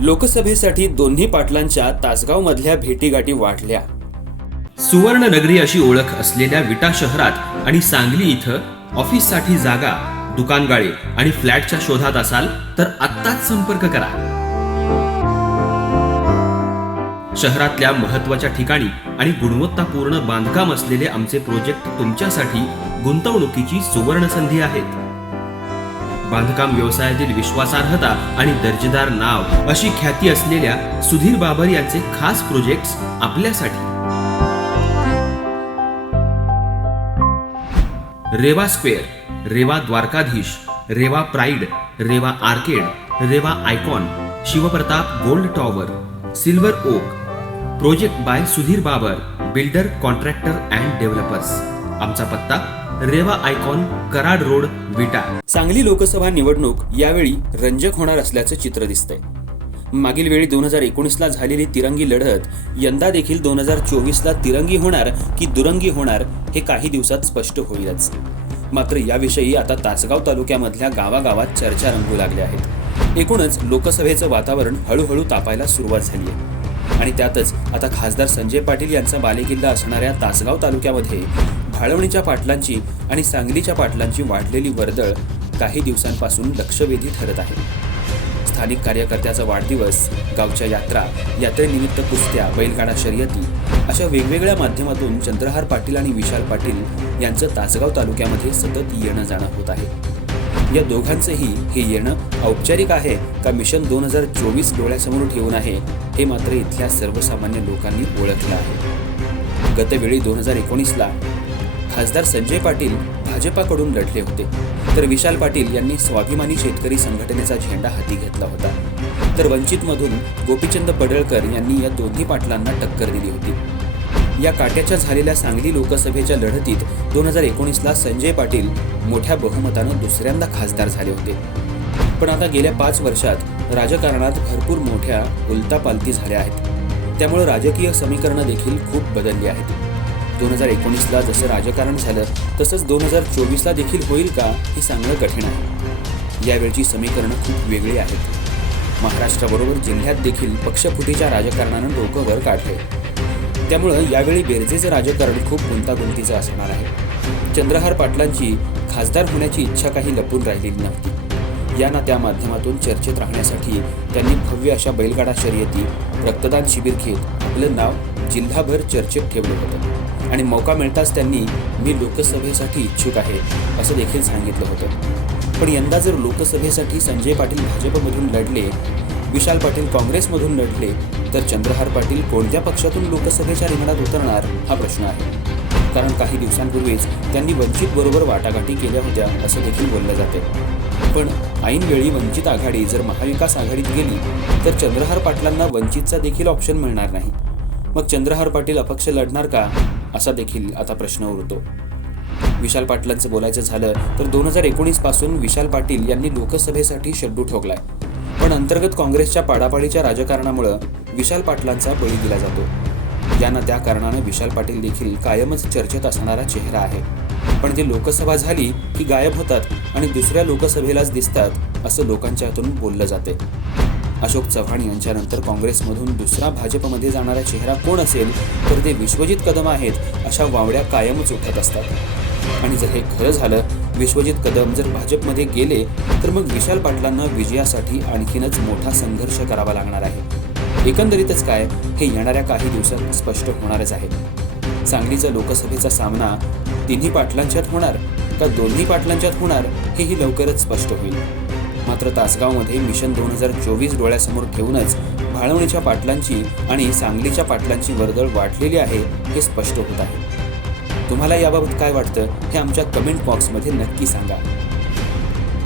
लोकसभेसाठी दोन्ही पाटलांच्या तासगावमधल्या भेटीगाठी वाढल्या. सुवर्णनगरी अशी ओळख असलेल्या विटा शहरात आणि सांगली इथं ऑफिससाठी जागा दुकानगाळे आणि फ्लॅटच्या शोधात असाल तर आत्ताच संपर्क करा. शहरातल्या महत्त्वाच्या ठिकाणी आणि गुणवत्तापूर्ण बांधकाम असलेले आमचे प्रोजेक्ट तुमच्यासाठी गुंतवणुकीची सुवर्ण संधी आहेत. बांधकाम व्यवसायातील विश्वासार्हता आणि दर्जेदार नाव अशी ख्याती असलेल्या सुधीर बाबर यांचे खास प्रोजेक्ट्स आपल्यासाठी. Reva Square Reva Dwarkadhish Reva Pride Reva Arcade Reva Icon Shivpratap Gold Tower Silver Oak project by Sudhir Babar builder contractor and developers. आमचा पत्ता रेवा आयकॉन कराड रोड विटा. सांगली लोकसभा निवडणूक यावेळी रंजक होणार असल्याचं चित्र दिसतंय. मागील वेळी दोन हजार एकोणीसला झालेली तिरंगी लढत यंदा देखील दोन हजार चोवीसला तिरंगी होणार की दुरंगी होणार हे काही दिवसात स्पष्ट होईलच. मात्र याविषयी आता तासगाव तालुक्यामधल्या गावागावात चर्चा रंगू लागल्या आहेत. एकूणच लोकसभेचं वातावरण हळूहळू तापायला सुरुवात झाली आहे आणि त्यातच आता खासदार संजय पाटील यांचा बालेकिल्ला असणाऱ्या तासगाव तालुक्यामध्ये फाळवणीच्या पाटलांची आणि सांगलीच्या पाटलांची वाढलेली वर्दळ काही दिवसांपासून लक्षवेधी ठरत आहे. स्थानिक कार्यकर्त्याचा वाढदिवस गावच्या यात्रा यात्रेनिमित्त कुस्त्या बैलगाडा शर्यती अशा वेगवेगळ्या माध्यमातून चंद्रहार पाटील आणि विशाल पाटील यांचं तासगाव तालुक्यामध्ये सतत येणं जाणं होत आहे. या दोघांचंही हे येणं औपचारिक आहे का मिशन दोन हजार चोवीस डोळ्यासमोर ठेवून आहे हे मात्र इथल्या सर्वसामान्य लोकांनी ओळखलं आहे. गतवेळी दोन हजार एकोणीसला खासदार संजय पाटील भाजपाकडून लढले होते. तर विशाल पाटील यांनी स्वाभिमानी शेतकरी संघटनेचा झेंडा हाती घेतला होता. तर वंचितमधून गोपीचंद पडळकर यांनी या दोन्ही पाटलांना टक्कर दिली होती. या काट्याच्या झालेल्या सांगली लोकसभेच्या लढतीत दोन हजार एकोणीसला संजय पाटील मोठ्या बहुमतानं दुसऱ्यांदा खासदार झाले होते. पण आता गेल्या पाच वर्षात राजकारणात भरपूर मोठ्या उलतापालती झाल्या आहेत. त्यामुळे राजकीय समीकरणं देखील खूप बदलली आहेत. दोन हजार एकोणीसला जसं राजकारण झालं तसंच दोन हजार चोवीसला देखील होईल का हे सांगणं कठीण आहे. यावेळची समीकरणं खूप वेगळी आहेत. महाराष्ट्राबरोबर जिल्ह्यात देखील पक्षफुटीच्या राजकारणानं डोकं वर काढले त्यामुळं यावेळी बेरजेचं राजकारण खूप गुंतागुंतीचं असणार आहे. चंद्रहार पाटलांची खासदार होण्याची इच्छा काही लपून राहिलेली नव्हती. या ना त्या माध्यमातून चर्चेत राहण्यासाठी त्यांनी भव्य अशा बैलगाडा शर्यती रक्तदान शिबिर घेत आपलं नाव जिल्हाभर चर्चेत ठेवलं होतं. आणि मौका मिळताच त्यांनी मी लोकसभेसाठी इच्छुक आहे असं देखील सांगितलं होतं. पण यंदा जर लोकसभेसाठी संजय पाटील भाजपमधून लढले विशाल पाटील काँग्रेसमधून लढले तर चंद्रहार पाटील कोणत्या पक्षातून लोकसभेच्या रिंगणात उतरणार हा प्रश्न आहे. कारण काही दिवसांपूर्वीच त्यांनी वंचित बरोबर वाटाघाटी केल्या होत्या असं देखील बोललं जाते. पण ऐनवेळी वंचित आघाडी जर महाविकास आघाडीत गेली तर चंद्रहार पाटलांना वंचितचा देखील ऑप्शन मिळणार नाही. मग चंद्रहार पाटील अपक्ष लढणार का? असा देखील आता प्रश्न उरतो. विशाल पाटलांचं बोलायचं झालं तर दोन हजार एकोणीसपासून विशाल पाटील यांनी लोकसभेसाठी शड्डू ठोकलाय. पण अंतर्गत काँग्रेसच्या पाडापाडीच्या राजकारणामुळं विशाल पाटलांचा बळी दिला जातो. यांना त्या कारणानं विशाल पाटील देखील कायमच चर्चेत असणारा चेहरा आहे. पण ते लोकसभा झाली की गायब होतात आणि दुसऱ्या लोकसभेलाच दिसतात असं लोकांच्या हातून बोललं जाते अशोक चव्हाण यांच्यानंतर काँग्रेसमधून दुसरा भाजपमध्ये जाणारा चेहरा कोण असेल तर ते विश्वजित कदम आहेत अशा वावड्या कायमच उठत असतात. आणि जर हे खरं झालं विश्वजित कदम जर भाजपमध्ये गेले तर मग विशाल पाटलांना विजयासाठी आणखीनच मोठा संघर्ष करावा लागणार आहे. एकंदरीतच काय हे येणाऱ्या काही दिवसात स्पष्ट होणारच आहे. सांगलीचा लोकसभेचा सामना तिन्ही पाटलांच्यात होणार का दोन्ही पाटलांच्यात होणार हेही लवकरच स्पष्ट होईल. मात्र तासगावमध्ये मिशन दोन हजार चोवीस डोळ्यासमोर ठेवूनच भाळवणीच्या पाटलांची आणि सांगलीच्या पाटलांची वर्दळ वाढलेली आहे हे स्पष्ट होत आहे. तुम्हाला याबाबत काय वाटतं हे आमच्या कमेंट बॉक्समध्ये नक्की सांगा.